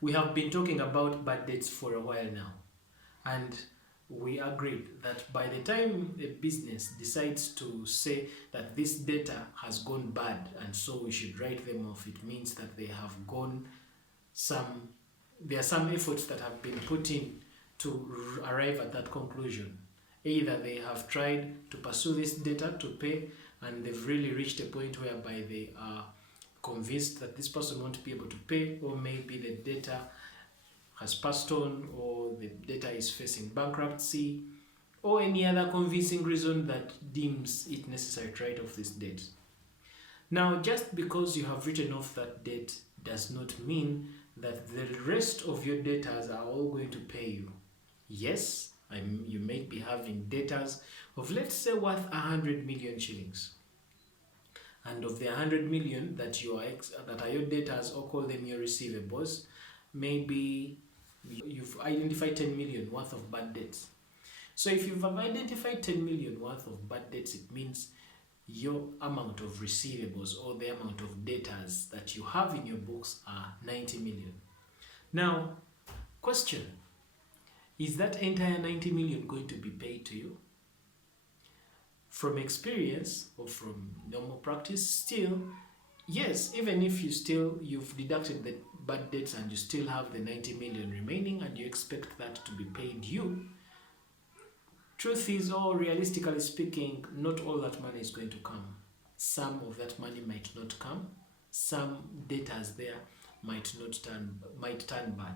We have been talking about bad debts for a while now, and we agreed that by the time a business decides to say that this data has gone bad and so we should write them off, it means that they have gone there are some efforts that have been put in to arrive at that conclusion. Either they have tried to pursue this data to pay and they've really reached a point whereby they are convinced that this person won't be able to pay, or maybe the data has passed on, or the data is facing bankruptcy, or any other convincing reason that deems it necessary to write off this debt. Now, just because you have written off that debt does not mean that the rest of your debtors are all going to pay you. Yes, you may be having debtors of, let's say, worth 100 million shillings. And of the 100 million that are your debtors, or call them your receivables, maybe you've identified 10 million worth of bad debts. So if you've identified 10 million worth of bad debts, it means your amount of receivables, or the amount of debtors that you have in your books, are 90 million. Now, question, is that entire 90 million going to be paid to you? From experience or from normal practice, still, yes, even if you've deducted the bad debts and you still have the 90 million remaining and you expect that to be paid you, truth is, or realistically speaking, not all that money is going to come. Some of that money might not come. Some debtors there might turn bad.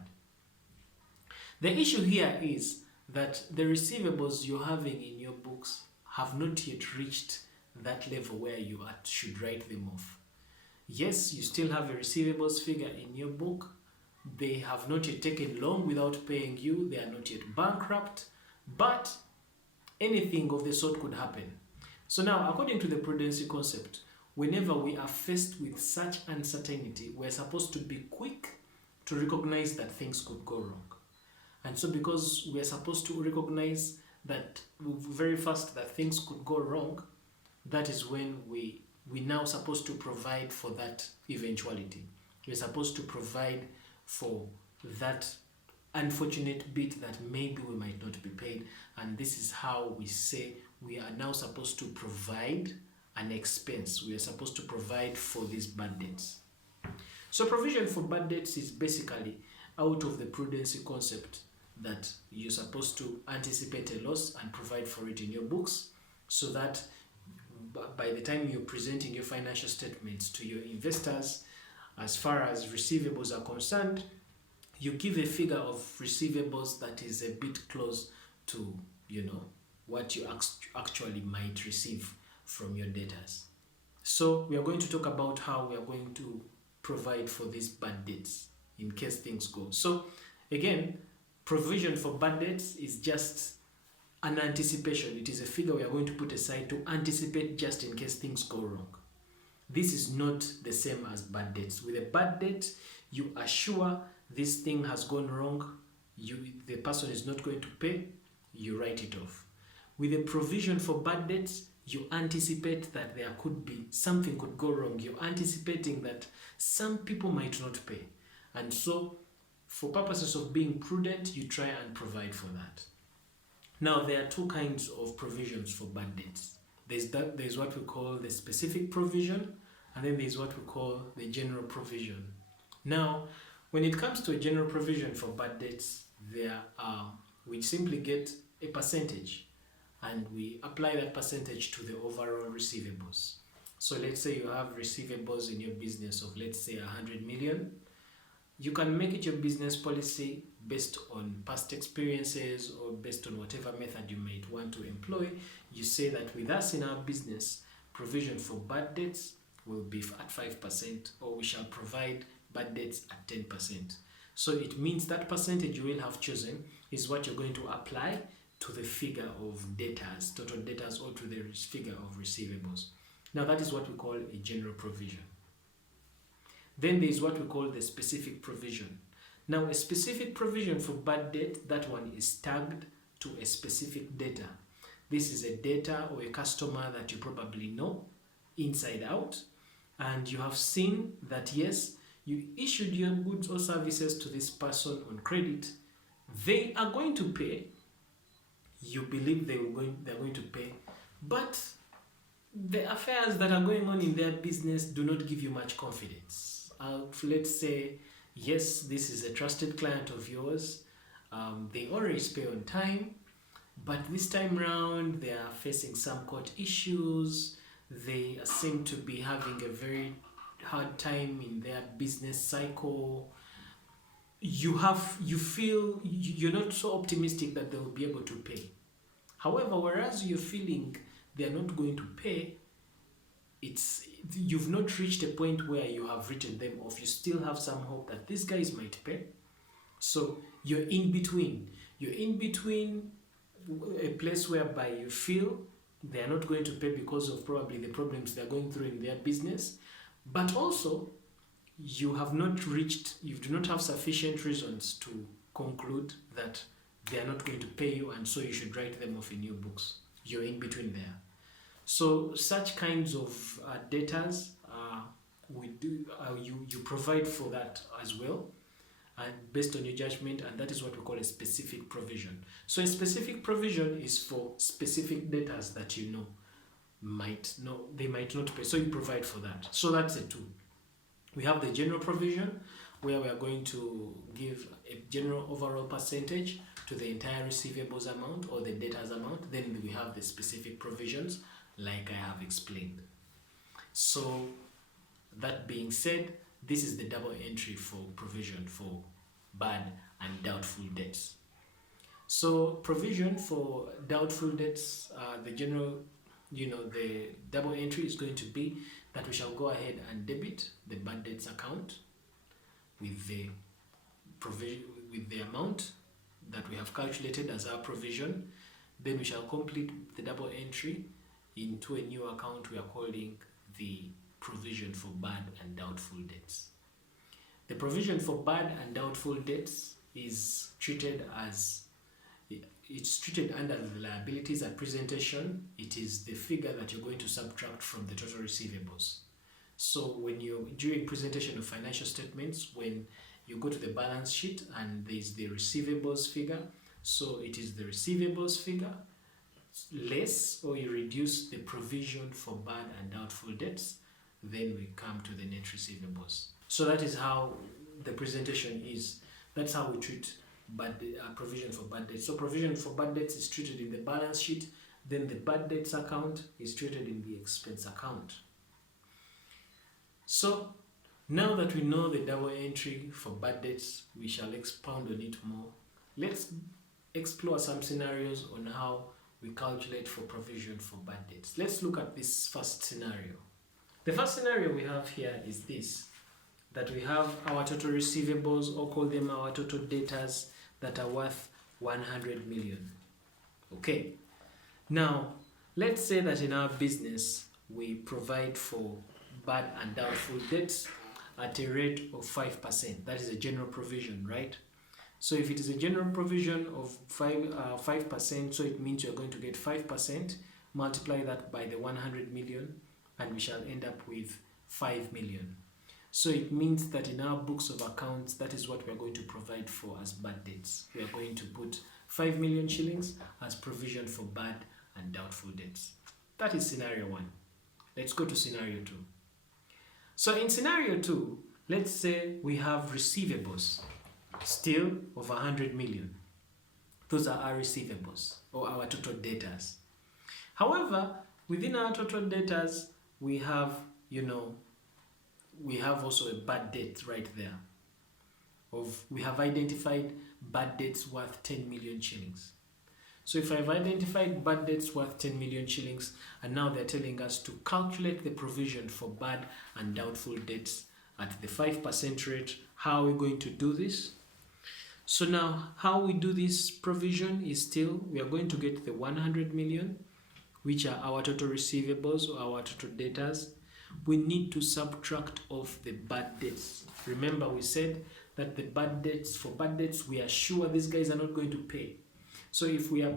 The issue here is that the receivables you're having in your books have not yet reached that level where you should write them off. Yes, you still have a receivables figure in your book. They have not yet taken long without paying you. They are not yet bankrupt, but anything of the sort could happen. So now, according to the prudency concept, whenever we are faced with such uncertainty, we're supposed to be quick to recognize that things could go wrong. And so because we're supposed to recognize that very fast that things could go wrong, that is when we now supposed to provide for that eventuality. We're supposed to provide for that unfortunate bit that maybe we might not be paid, and this is how we say we are now supposed to provide an expense. We are supposed to provide for these bad debts. So provision for bad debts is basically out of the prudency concept that you're supposed to anticipate a loss and provide for it in your books, so that by the time you're presenting your financial statements to your investors, as far as receivables are concerned, you give a figure of receivables that is a bit close to, what you actually might receive from your debtors. So we are going to talk about how we are going to provide for these bad debts in case things go. So again, provision for bad debts is just an anticipation. It is a figure we are going to put aside to anticipate just in case things go wrong. This is not the same as bad debts. With a bad debt, you are sure this thing has gone wrong, the person is not going to pay, you write it off. With a provision for bad debts, you anticipate that something could go wrong. You're anticipating that some people might not pay. And so, for purposes of being prudent, you try and provide for that. Now, there are two kinds of provisions for bad debts. There's what we call the specific provision, and then there's what we call the general provision. Now, when it comes to a general provision for bad debts, we simply get a percentage and we apply that percentage to the overall receivables. So let's say you have receivables in your business of, let's say, 100 million. You can make it your business policy based on past experiences or based on whatever method you might want to employ. You say that with us in our business, provision for bad debts will be at 5%, or we shall provide bad debts at 10%. So it means that percentage you will have chosen is what you're going to apply to the figure of debtors, total debtors, or to the figure of receivables. Now that is what we call a general provision. Then there is what we call the specific provision. Now a specific provision for bad debt, that one is tagged to a specific debtor. This is a debtor or a customer that you probably know inside out, and you have seen that yes, you issued your goods or services to this person on credit, they are going to pay, you believe they're going to pay, but the affairs that are going on in their business do not give you much confidence. Let's say, yes, this is a trusted client of yours, they always pay on time, but this time round they are facing some court issues, they seem to be having a very hard time in their business cycle. You feel you're not so optimistic that they'll be able to pay. However, whereas you're feeling they're not going to pay, you've not reached a point where you have written them off. You still have some hope that these guys might pay. So you're in between. You're in between a place whereby you feel they're not going to pay because of probably the problems they're going through in their business, but also you do not have sufficient reasons to conclude that they are not going to pay you, and so you should write them off in your books. You're in between there. So such kinds of datas you provide for that as well, and based on your judgment, and that is what we call a specific provision. So a specific provision is for specific datas that they might not pay, so you provide for that. So that's a two. We have the general provision, where we are going to give a general overall percentage to the entire receivables amount or the debtors amount. Then we have the specific provisions, like I have explained. So that being said, this is the double entry for provision for bad and doubtful debts. So provision for doubtful debts, the double entry is going to be that we shall go ahead and debit the bad debts account with the amount that we have calculated as our provision. Then we shall complete the double entry into a new account we are calling the provision for bad and doubtful debts. The provision for bad and doubtful debts is treated under the liabilities at presentation. It is the figure that you're going to subtract from the total receivables. So during presentation of financial statements, when you go to the balance sheet and there's the receivables figure, so it is the receivables figure less, or you reduce the provision for bad and doubtful debts, then we come to the net receivables. So that is how the presentation is. That's how we treat provision for bad debts. So provision for bad debts is treated in the balance sheet, then the bad debts account is treated in the expense account. So now that we know the double entry for bad debts, we shall expound on it more. Let's explore some scenarios on how we calculate for provision for bad debts. Let's look at this first scenario. The first scenario we have here is this, that we have our total receivables, or call them our total debtors, that are worth 100 million. Okay, now let's say that in our business we provide for bad and doubtful debts at a rate of 5%. That is a general provision, right? So if it is a general provision of 5%, so it means you're going to get 5%, multiply that by the 100 million, and we shall end up with 5 million. So it means that in our books of accounts, that is what we are going to provide for as bad debts. We are going to put 5 million shillings as provision for bad and doubtful debts. That is scenario 1. Let's go to scenario 2. So in scenario 2, let's say we have receivables still of 100 million. Those are our receivables, or our total debtors. However, within our total debtors, we have also a bad debt right there. We have identified bad debts worth 10 million shillings. So if I've identified bad debts worth 10 million shillings, and now they're telling us to calculate the provision for bad and doubtful debts at the 5% rate, how are we going to do this? So now how we do this provision is still, we are going to get the 100 million, which are our total receivables or our total debtors. We need to subtract off the bad debts. Remember, we said that for bad debts, we are sure these guys are not going to pay. So if we are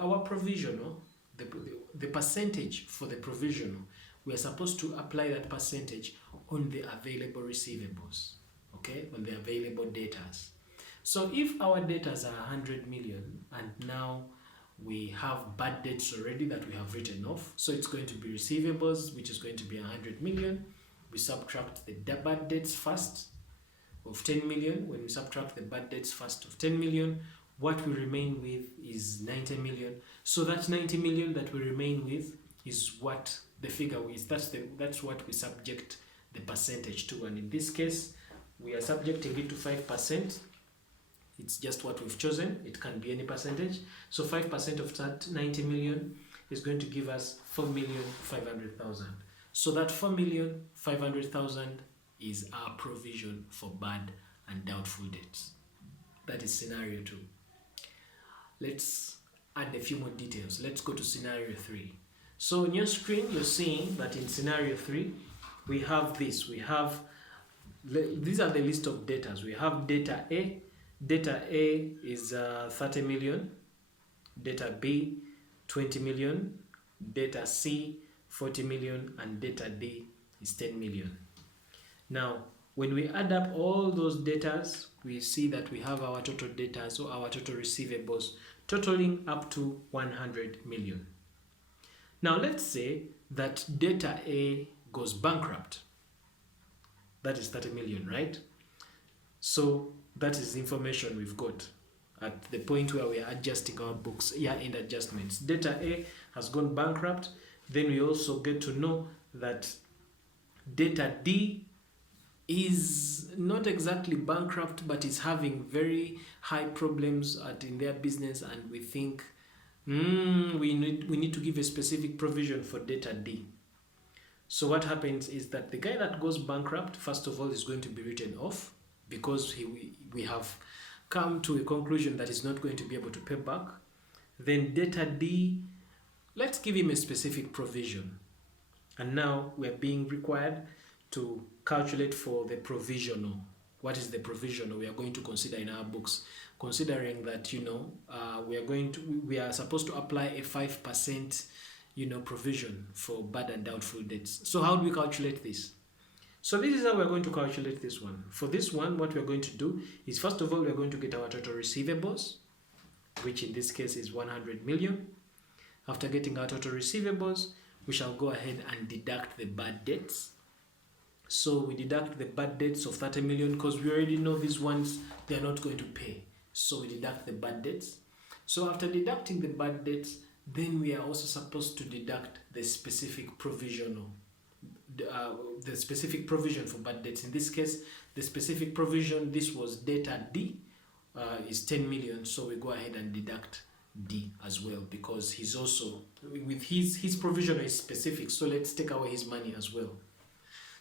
our provisional, the percentage for the provisional, we are supposed to apply that percentage on the available receivables. okay, on the available datas. So if our datas are 100 million and now we have bad debts already that we have written off, so it's going to be receivables, which is going to be 100 million. We subtract the bad debts first of 10 million. When we subtract the bad debts first of 10 million, what we remain with is 90 million. So that 90 million that we remain with is what the figure is. That's what we subject the percentage to. And in this case, we are subjecting it to 5%. It's just what we've chosen. It can be any percentage. So 5% of that 90 million is going to give us 4,500,000. So that 4,500,000 is our provision for bad and doubtful debts. That is scenario 2. Let's add a few more details. Let's go to scenario 3. So on your screen, you're seeing that in scenario 3, we have this. These are the list of data. We have data A. Data A is 30 million. Data B, 20 million. Data C, 40 million. And data D is 10 million. Now, when we add up all those data, we see that we have our total data, so our total receivables, totaling up to 100 million. Now, let's say that data A goes bankrupt. That is 30 million, right? So that is the information we've got at the point where we are adjusting our books, year-end adjustments. Data A has gone bankrupt. Then we also get to know that data D is not exactly bankrupt, but is having very high problems in their business, and we think we need to give a specific provision for data D. So what happens is that the guy that goes bankrupt, first of all, is going to be written off because we have come to a conclusion that he's not going to be able to pay back. Then data D, let's give him a specific provision. And now we're being required to calculate for the provisional. What is the provisional we are going to consider in our books? Considering that, we are supposed to apply a 5%, provision for bad and doubtful debts. So how do we calculate this? So this is how we're going to calculate this one. For this one, what we're going to do is, first of all, we're going to get our total receivables, which in this case is 100 million. After getting our total receivables, we shall go ahead and deduct the bad debts. So we deduct the bad debts of 30 million because we already know these ones, they're not going to pay. So we deduct the bad debts. So after deducting the bad debts, then we are also supposed to deduct the specific provisional, the specific provision for bad debts. In this case, the specific provision, this was data D, is 10 million. So we go ahead and deduct D as well, because he's also, with his provision is specific. So let's take away his money as well.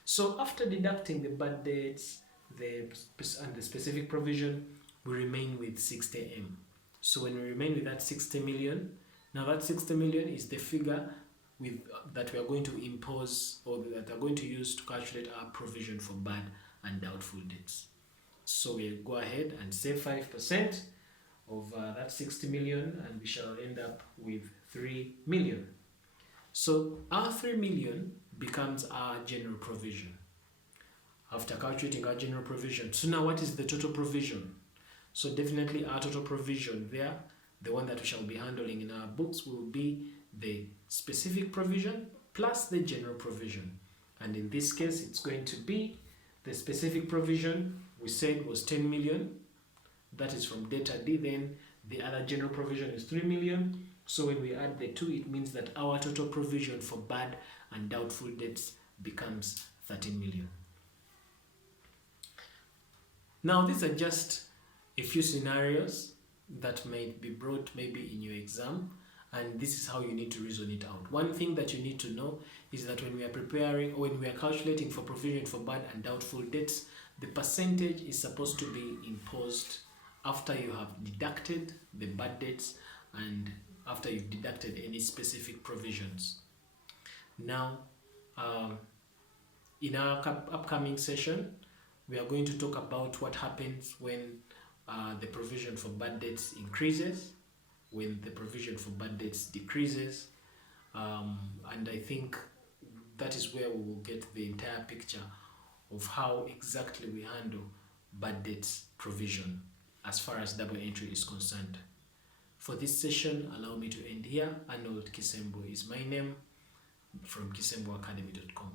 So after deducting the bad debts and the specific provision, we remain with 60M. So when we remain with that 60 million, now that 60 million is the figure that we are going to impose, or that are going to use to calculate our provision for bad and doubtful debts. So we go ahead and save 5% of that 60 million, and we shall end up with 3 million. So our 3 million becomes our general provision after calculating our general provision. So now what is the total provision? So definitely our total provision there, the one that we shall be handling in our books, will be the specific provision plus the general provision. And in this case, it's going to be the specific provision we said was 10 million. That is from data D. Then the other general provision is 3 million. So when we add the two, it means that our total provision for bad and doubtful debts becomes 13 million. Now, these are just a few scenarios that may be brought maybe in your exam, and this is how you need to reason it out. One thing that you need to know is that when we are preparing, or when we are calculating for provision for bad and doubtful debts, the percentage is supposed to be imposed after you have deducted the bad debts and after you've deducted any specific provisions. Now, in our upcoming session, we are going to talk about what happens when the provision for bad debts increases, when the provision for bad debts decreases, and I think that is where we will get the entire picture of how exactly we handle bad debts provision as far as double entry is concerned. For this session, allow me to end here. Arnold Kisembo is my name from kisemboacademy.com.